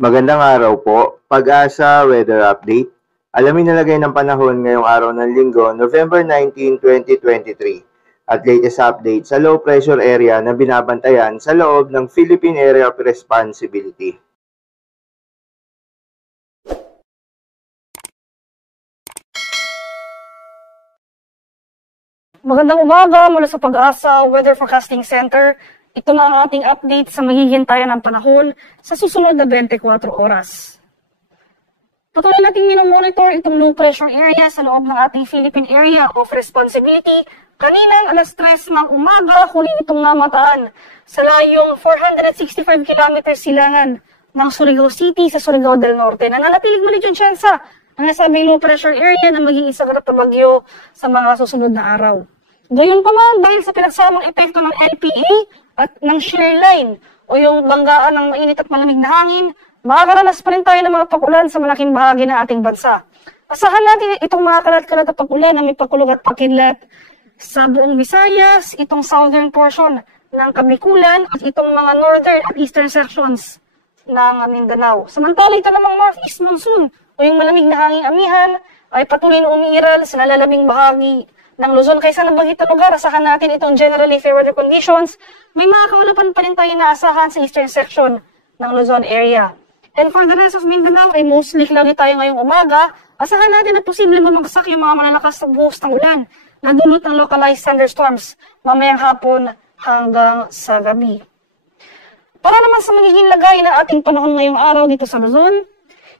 Magandang araw po. Pag-asa Weather Update. Alamin na lagay ng panahon ngayong araw ng Linggo, November 19, 2023. At latest update sa low pressure area na binabantayan sa loob ng Philippine Area of Responsibility. Magandang umaga mula sa Pag-asa Weather Forecasting Center. Ito na ang ating update sa maghihintayan ng panahon sa susunod na 24 oras. Patuloy natin minomonitor itong low pressure area sa loob ng ating Philippine Area of Responsibility. Kaninang alas 3 ng umaga, huli itong namataan sa layong 465 km silangan ng Surigao City sa Surigao del Norte. Nananatiling muli yung tsansa ang nasabing low pressure area na maging isaganap na bagyo sa mga susunod na araw. Gayon pa man, dahil sa pinagsamang epekto ng LPA at ng shear line o yung banggaan ng mainit at malamig na hangin, makakaranas pa rin tayo ng mga pagulan sa malaking bahagi ng ating bansa. Asahan natin itong mga kalat-kalat na pagulan na may pakulog at pakidlat sa buong Visayas, itong southern portion ng Kabikulan at itong mga northern at eastern sections ng Mindanao. Samantala ito namang northeast monsoon o yung malamig na hanging amihan ay patuloy na umiiral sa nalalaming bahagi ng Luzon. Kaysa nabanggit na lugar, asahan natin itong generally fair weather conditions. May mga kaulapan pa rin tayo na asahan sa eastern section ng Luzon area. And for the rest of Mindanao ay mostly cloudy tayo ngayong umaga. Asahan natin na posibleng bumagsak yung mga malalakas na buhos ng ulan na dulot ng localized thunderstorms mamayang hapon hanggang sa gabi. Para naman sa magiging lagay ng ating panahon ngayong araw dito sa Luzon,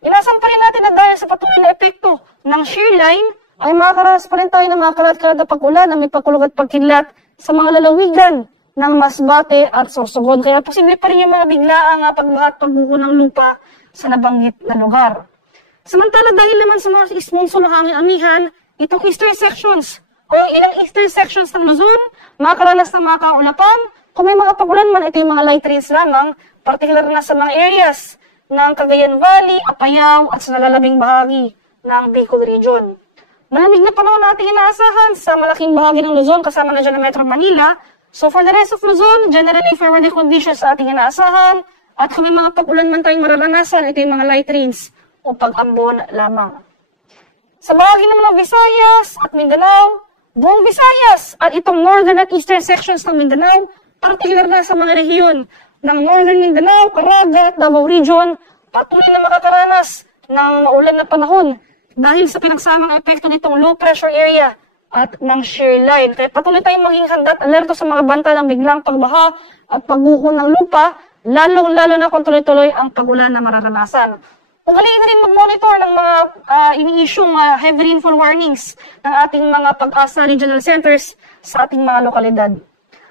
inaasam pa rin natin na dahil sa patuloy na epekto ng shear line, ay makakaranas pa rin tayo ng mga kalat-kalat na pagulan na may pakulog at pagkidlat sa mga lalawigan ng Masbate at Sorsogon. Kaya posible pa rin yung mga biglaang pagbaha at pagbuho ng lupa sa nabanggit na lugar. Samantala dahil naman sa northeast monsoon ng hangin amihan, itong eastern sections o ilang eastern sections ng Luzon, makakaranas ng mga kaulapan. Kung may mga pagulan man, ito yung mga light rains lamang, particular na sa mga areas ng Cagayan Valley, Apayao at sa nalalaming bahagi ng Bicol Region. Malamig na panahon natin inaasahan sa malaking bahagi ng Luzon kasama na dyan ng Metro Manila. So for the rest of Luzon, generally fair weather conditions sa ating inaasahan. At kung may mga pag-ulan man tayong mararanasan, ito yung mga light rains o pag-ambon lamang. Sa bahagi naman ng Visayas at Mindanao, buong Visayas at itong northern at eastern sections ng Mindanao, particular na sa mga rehiyon ng northern Mindanao, Caraga at Davao Region, patuloy na makakaranas ng maulan na panahon dahil sa pinagsamang epekto nitong low pressure area at ng shear line. Kaya patuloy tayong maging handa at alerto sa mga banta ng biglang pagbaha at pagguho ng lupa, lalo na kung tuloy-tuloy ang pagulan na mararanasan. Ugaliin na rin mag-monitor ng mga ini-issuing heavy rainfall warnings ng ating mga Pag-asa regional centers sa ating mga lokalidad.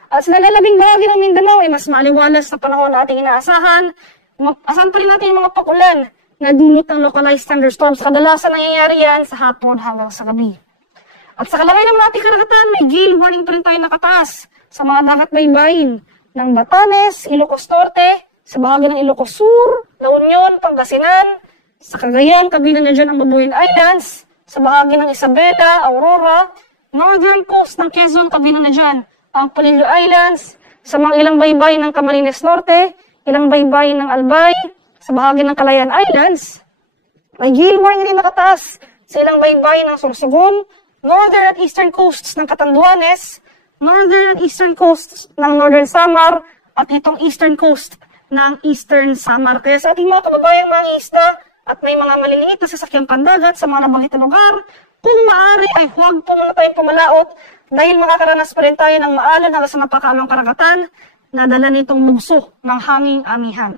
At sa nalalabing bahagi ng Mindanao ay mas maliwalas na panahon na ating inaasahan. Asahan pa rin natin yung mga pagulan na dulot ng localized thunderstorms. Kadalasan nangyayari yan sa hapon hanggang sa gabi. At sa kalagay ng ating karagatan, may gale warning pa rin tayo nakataas sa mga dagat baybayin ng Batanes, Ilocos Norte, sa bahagi ng Ilocos Sur, La Union, Pangasinan, sa Cagayan, kabilang na dyan ang Babuyan Islands, sa bahagi ng Isabela, Aurora, northern coast ng Quezon, kabilang na dyan ang Palillo Islands, sa mga ilang baybayin ng Camarines Norte, ilang baybayin ng Albay, sa bahagi ng Calayan Islands, may gale warning rin nakataas sa ilang baybayin ng Sorsogon, northern at eastern coasts ng Catanduanes, northern at eastern coasts ng Northern Samar, at itong eastern coast ng Eastern Samar. Kaya sa ating mga kababayang mga isda at may mga maliliit na sasakyang pandagat sa mga nabanggit na lugar, kung maaari ay huwag po muna tayong pumalaot dahil makakaranas pa rin tayo ng maalan hanggang sa napakalong karagatan na dala nitong bugso ng hanging amihan.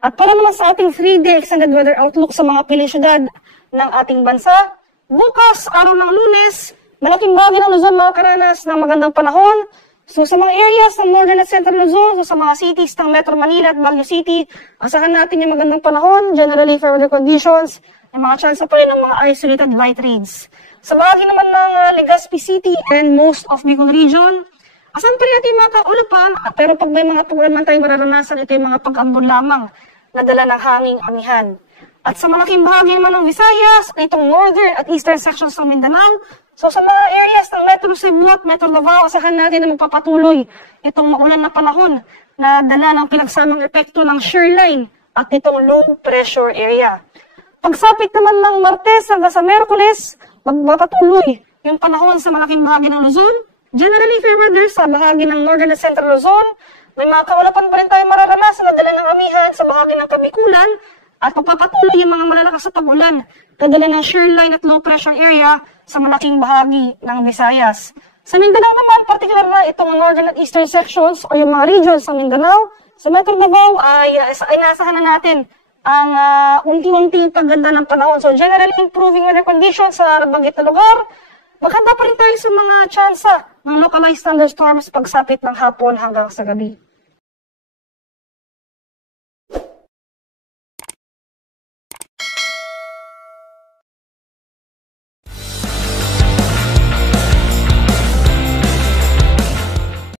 At para naman sa ating 3-day extended weather outlook sa mga piling syudad ng ating bansa, bukas, araw ng Lunes, malaking bahagi ng Luzon makakaranas ng magandang panahon. So sa mga areas ng Northern at Central Luzon, so sa mga cities ng Metro Manila at Baguio City, asahan natin yung magandang panahon, generally fair weather conditions, may mga chance pa rin ng mga isolated light rains. Sa bahagi naman ng Legazpi City and most of Bicol Region, asahan pa rin natin yung mga kaulapan, pero pag may mga pagulan man tayong mararanasan, ito yung mga pag-ambon lamang na dala ng hanging amihan. At sa malaking bahagi naman ng Visayas, itong northern at eastern sections ng Mindanao, so sa mga areas ng Metro Cebu at Metro Davao, asahan natin na magpapatuloy itong maulan na panahon na dala ng pinagsamang epekto ng shear line at nitong low pressure area. Pagsapit naman ng Martes hanggang sa Miyerkules, magpapatuloy yung panahon sa malaking bahagi ng Luzon. Generally fair weather sa bahagi ng Northern at Central Luzon. May mga kaulapan pa rin tayo mararanasan na dala ng amihan sa bahagi ng Kabikulan at magpapatuloy yung mga malalakas na tag-ulan na dala ng shear line at low pressure area sa malaking bahagi ng Visayas. Sa Mindanao naman, particular na itong Northern at Eastern sections o yung mga regions ng Mindanao, sa Metro Davao ay inasahan na natin ang unti-unting pagganda ng panahon. So generally improving weather conditions sa banggit na lugar. Maganda pa rin tayo sa mga tsansa ng localized thunderstorms pagsapit ng hapon hanggang sa gabi.